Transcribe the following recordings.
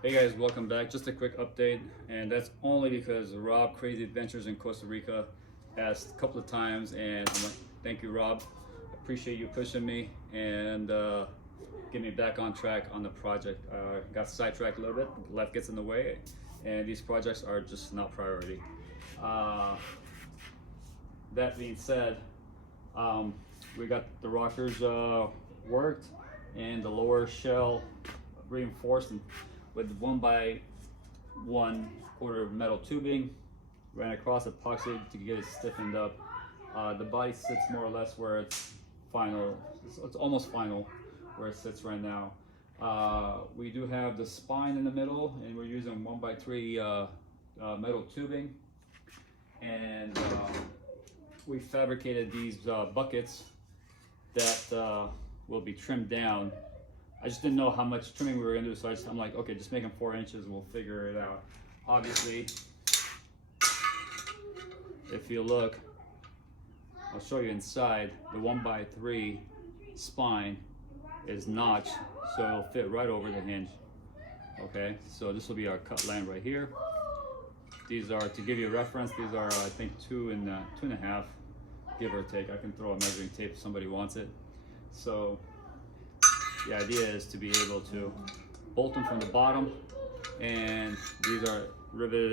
Hey guys, welcome back. Just a quick update, and that's only because Rob Crazy Adventures in Costa Rica asked a couple of times, and I'm like, thank you, Rob. Appreciate you pushing me and getting me back on track on the project. Got sidetracked a little bit, life gets in the way, and these projects are just not priority. That being said, we got the rockers worked and the lower shell reinforced with 1x1/4 metal tubing, ran across epoxy to get it stiffened up. The body sits more or less where it's final. It's almost final where it sits right now. We do have the spine in the middle, and we're using 1x3 metal tubing, and we fabricated these buckets that will be trimmed down. I just didn't know how much trimming we were gonna do, so I'm like, okay, just make them 4 inches and we'll figure it out. Obviously, if you look, I'll show you inside, the 1x3 spine is notched, so it'll fit right over the hinge. Okay, so this will be our cut line right here. These are, to give you a reference, these are I think 2.5, give or take. I can throw a measuring tape if somebody wants it. So the idea is to be able to bolt them from the bottom, and these are riveted,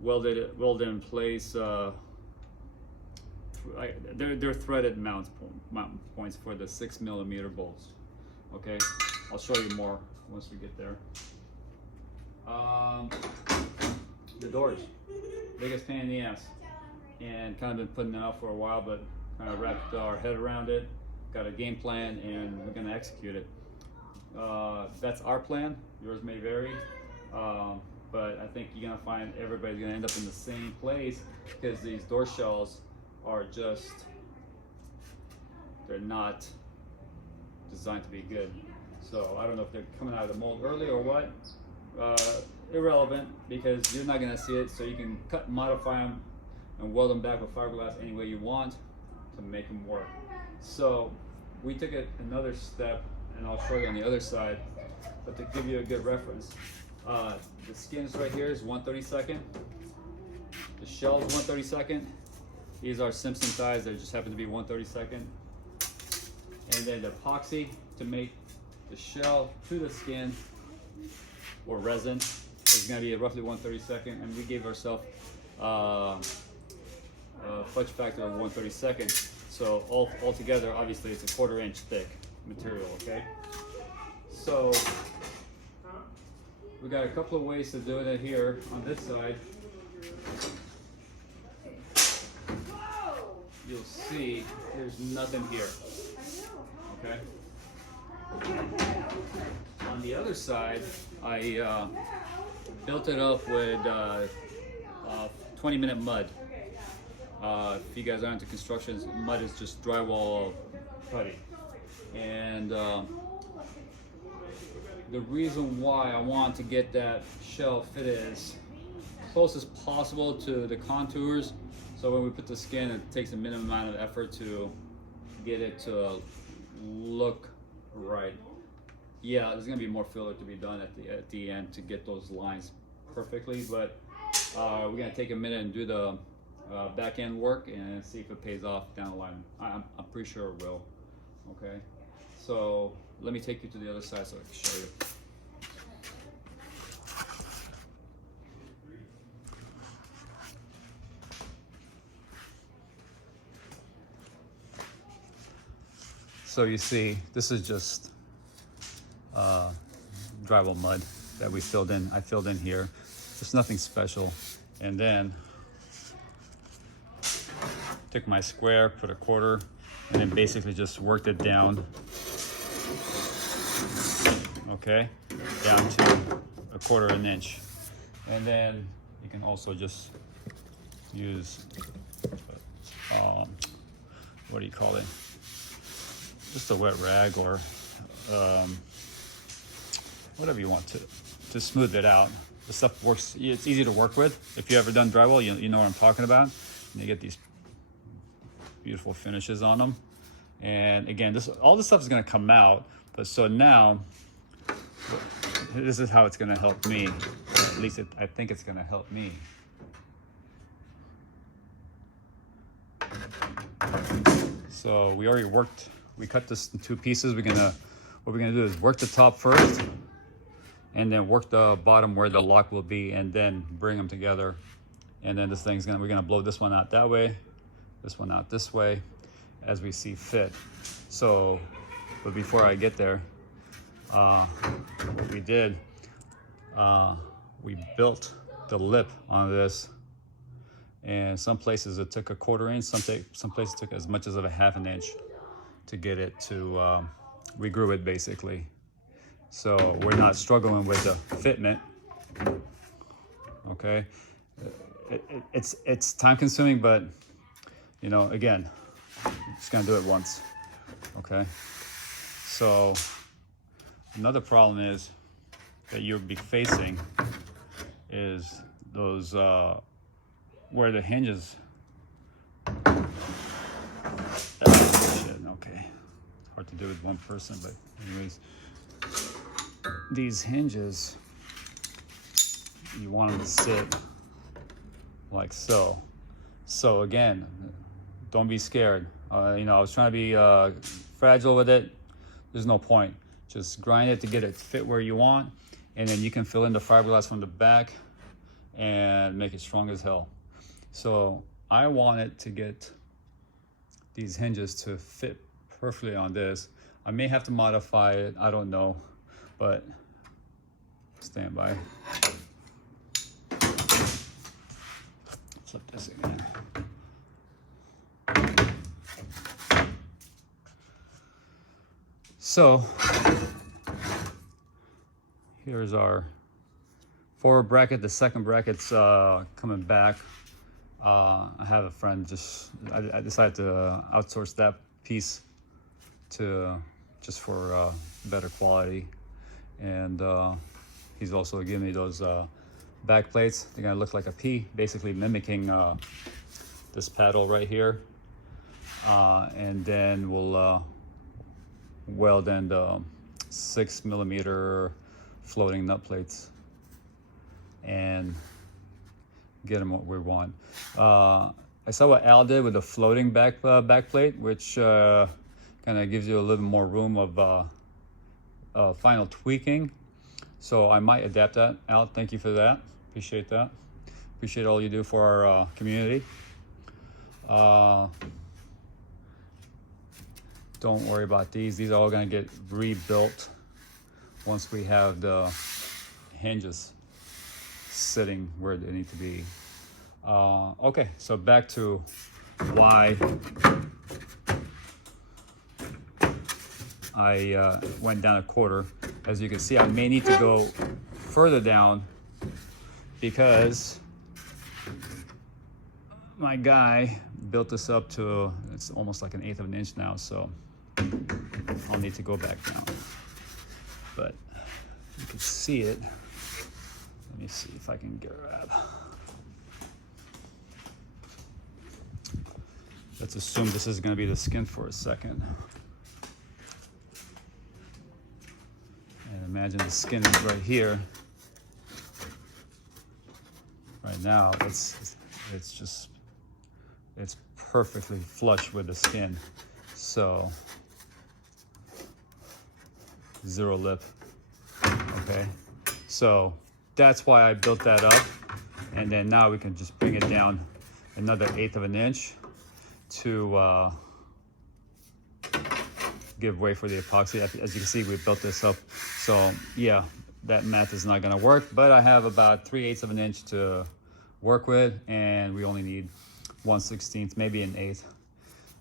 welded in place. They're threaded mount points for the 6mm bolts. Okay, I'll show you more once we get there. The doors, biggest pain in the ass, and kind of been putting it out for a while, but kind of wrapped our head around it. Got a game plan, and we're going to execute it. That's our plan. Yours may vary, but I think you're going to find everybody's going to end up in the same place, because these door shells are just, they're not designed to be good. So I don't know if they're coming out of the mold early or what. Irrelevant, because you're not going to see it, so you can cut and modify them and weld them back with fiberglass any way you want to make them work. So we took it another step, and I'll show you on the other side, but to give you a good reference, the skins right here is 1/32. The shell is 1/32. These are Simpson ties that just happen to be 1/32. And then the epoxy to make the shell to the skin, or resin, is going to be roughly 1/32, and we gave ourselves a fudge factor of 1/32. So all together, obviously, it's a 1/4 inch thick material. Okay. So we got a couple of ways to do it here on this side. You'll see there's nothing here. Okay. On the other side, I built it up with 20-minute mud. If you guys are into construction, mud is just drywall putty. And the reason why I want to get that shell fitted as close as possible to the contours, so when we put the skin, it takes a minimum amount of effort to get it to look right. Yeah, there's gonna be more filler to be done at the end to get those lines perfectly, but we're gonna take a minute and do the back end work and see if it pays off down the line. I'm pretty sure it will. Okay, so let me take you to the other side so I can show you. So you see, this is just drywall mud that we filled in. I filled in here. There's nothing special. And then took my square, put a 1/4, and then basically just worked it down. Okay, down to a 1/4 inch. And then you can also just use what do you call it? Just a wet rag, or whatever you want to smooth it out. The stuff works, it's easy to work with. If you ever done drywall, you know what I'm talking about. And you get these beautiful finishes on them. And again, all this stuff is gonna come out, but so now this is how it's gonna help me. At least I think it's gonna help me. So we already worked, we cut this in 2 pieces. What we're gonna do is work the top first and then work the bottom where the lock will be, and then bring them together. And then we're gonna blow this one out that way, this one out this way, as we see fit. So, but before I get there, what we did, we built the lip on this, and some places it took a 1/4 inch, some places took as much as a 1/2 inch to get it to, we grew it basically. So we're not struggling with the fitment, okay? It's time consuming, but you know, again, I'm just gonna do it once, okay? So another problem is that you'll be facing is those, where the hinges, okay, hard to do with one person, but anyways, these hinges, you want them to sit like so. So again, don't be scared. You know, I was trying to be fragile with it. There's no point. Just grind it to get it fit where you want, and then you can fill in the fiberglass from the back and make it strong as hell. So I wanted to get these hinges to fit perfectly on this. I may have to modify it, I don't know, but stand by. Flip this again. So here's our forward bracket. The second bracket's coming back. I have a friend, I decided to outsource that piece just for better quality, and he's also giving me those back plates. They're gonna look like a P, basically mimicking this paddle right here, and then we'll weld in the 6mm floating nut plates and get them what we want. I saw what Al did with the floating back plate, which kind of gives you a little more room of final tweaking. So I might adapt that. Al, thank you for that. Appreciate that. Appreciate all you do for our community. Don't worry about these. These are all gonna get rebuilt once we have the hinges sitting where they need to be. Okay, so back to why I went down a 1/4. As you can see, I may need to go further down because my guy built this up to, it's almost like 1/8 of an inch now, so I'll need to go back down. But you can see it. Let me see if I can grab. Let's assume this is going to be the skin for a second. And imagine the skin is right here. Right now, it's perfectly flush with the skin. So, 0 lip, okay? So that's why I built that up. And then now we can just bring it down another 1/8 of an inch to give way for the epoxy. As you can see, we built this up. So yeah, that math is not gonna work, but I have about 3/8 of an inch to work with, and we only need 1/16, maybe an 1/8.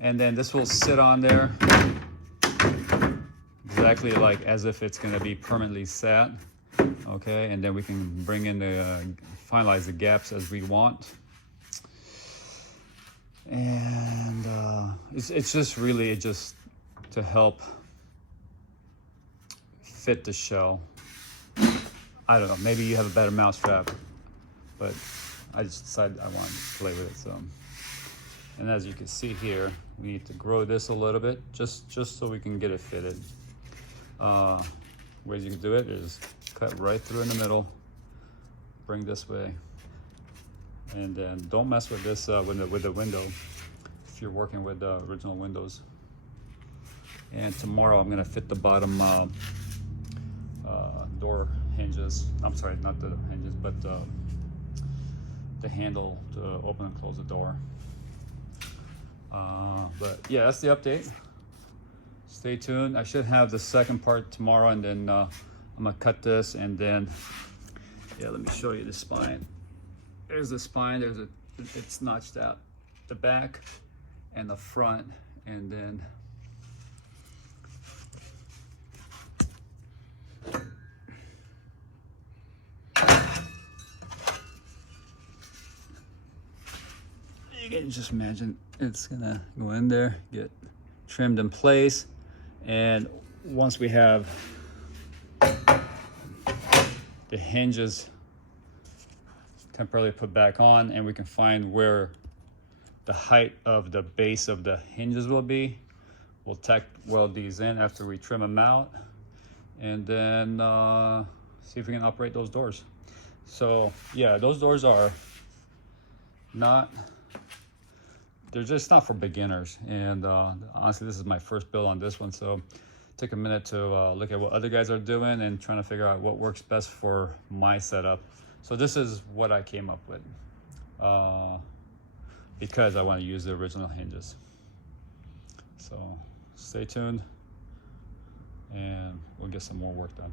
And then this will sit on there exactly like as if it's gonna be permanently sat, okay? And then we can bring in finalize the gaps as we want. And it's just really just to help fit the shell. I don't know, maybe you have a better mousetrap, but I just decided I wanted to play with it. So, and as you can see here, we need to grow this a little bit just so we can get it fitted. Ways you can do it is cut right through in the middle, bring this way, and then don't mess with this with the window if you're working with original windows. And tomorrow I'm gonna fit the bottom door hinges. I'm sorry, not the hinges, but the handle to open and close the door. But yeah, that's the update. Stay tuned. I should have the second part tomorrow, and then I'm gonna cut this, and then yeah, let me show you the spine. There's the spine. It's notched out the back and the front, and then you can just imagine it's gonna go in there, get trimmed in place, and once we have the hinges temporarily put back on, and we can find where the height of the base of the hinges will be, we'll tack weld these in after we trim them out, and then see if we can operate those doors. So yeah, those doors are not, they're just not for beginners, and honestly this is my first build on this one, so take a minute to look at what other guys are doing and trying to figure out what works best for my setup. So this is what I came up with because I want to use the original hinges. So stay tuned and we'll get some more work done.